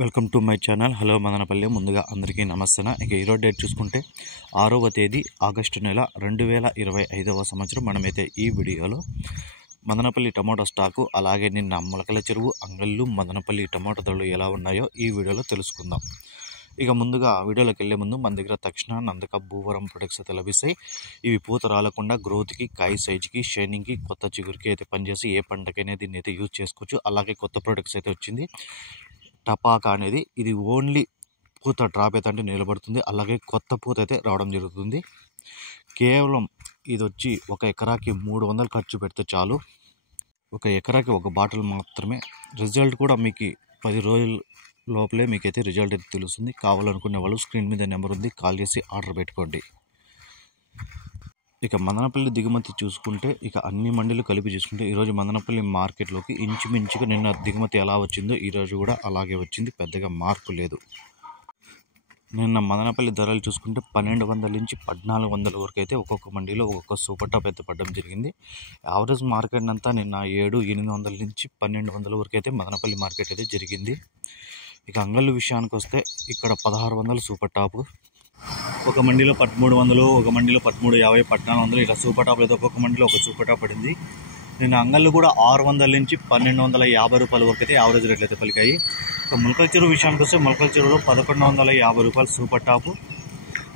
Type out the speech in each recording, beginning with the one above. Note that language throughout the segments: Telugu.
Welcome to my channel. Hello Madanapalle. ముందుగా అందరికీ నమస్తే. ఇక ఈరోజు డేట్ చూసుకుంటే 6వ తేదీ ఆగస్టు నెల 2025వ సంవత్సరం. మనమైతే ఈ వీడియోలో మదనపల్లి టమాటో స్టాకు, అలాగే నిన్న మొలకల చెరువు, అంగళ్ళు, మదనపల్లి టమాటో ధరలు ఎలా ఉన్నాయో ఈ వీడియోలో తెలుసుకుందాం. ఇక ముందుగా వీడియోలోకి వెళ్ళే ముందు మన దగ్గర తక్షణ నందక భూవరం ప్రొడక్ట్స్ అయితే లభిస్తాయి. ఇవి పూత రాలకుండా గ్రోత్కి, కాయ సైజుకి, షైనింగ్కి, కొత్త చిగురికి అయితే పనిచేసి ఏ పంటకైనా దీన్ని అయితే యూజ్ చేసుకోవచ్చు. అలాగే కొత్త ప్రొడక్ట్స్ అయితే వచ్చింది టపాకా అనేది. ఇది ఓన్లీ పూత డ్రాప్ అయితే అంటే నిలబడుతుంది, అలాగే కొత్త పూత అయితే రావడం జరుగుతుంది. కేవలం ఇది వచ్చి ఒక ఎకరాకి 300 ఖర్చు పెడితే చాలు. ఒక ఎకరాకి ఒక బాటిల్ మాత్రమే. రిజల్ట్ కూడా మీకు 10 రోజుల లోపలే మీకైతే రిజల్ట్ అయితే తెలుస్తుంది. కావాలనుకునే వాళ్ళు స్క్రీన్ మీద నెంబర్ ఉంది, కాల్ చేసి ఆర్డర్ పెట్టుకోండి. ఇక మదనపల్లి దిగుమతి చూసుకుంటే, ఇక అన్ని మండీలు కలిపి చూసుకుంటే ఈరోజు మదనపల్లి మార్కెట్లోకి ఇంచుమించుగా నిన్న దిగుమతి ఎలా వచ్చిందో ఈరోజు కూడా అలాగే వచ్చింది. పెద్దగా మార్పు లేదు. నిన్న మదనపల్లి ధరలు చూసుకుంటే 1200 నుంచి 1400 వరకు అయితే ఒక్కొక్క మండీలో ఒక్కొక్క సూపర్ టాప్ అయితే పడడం జరిగింది. యావరేజ్ మార్కెట్ అంతా నిన్న 700-800 నుంచి 1200 వరకు అయితే మదనపల్లి మార్కెట్ అయితే జరిగింది. ఇక అంగళ్ళు విషయానికి వస్తే ఇక్కడ 1600 సూపర్ టాపు, ఒక మండీలో 1300, ఒక మండీలో 1350, 1400 ఇలా సూపర్ టాప్ అయితే ఒక్కొక్క మండీలో ఒక సూపర్ టాప్ పడింది. నేను అంగళ్ళు కూడా 600 నుంచి 1250 రూపాయల వరకు అయితే యావరేజ్ రేట్లు అయితే పలికాయి. ఇక మొలకల చెరువు విషయానికి వస్తే మొలకల చెరువులో 1150 రూపాయలు సూపర్ టాపు.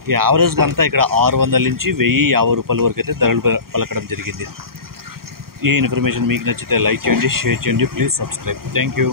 ఈ యావరేజ్గా అంతా ఇక్కడ 600 నుంచి 1050 రూపాయల వరకు అయితే ధరలు పలకడం జరిగింది. ఈ ఇన్ఫర్మేషన్ మీకు నచ్చితే లైక్ చేయండి, షేర్ చేయండి, ప్లీజ్ సబ్స్క్రైబ్. Thank you.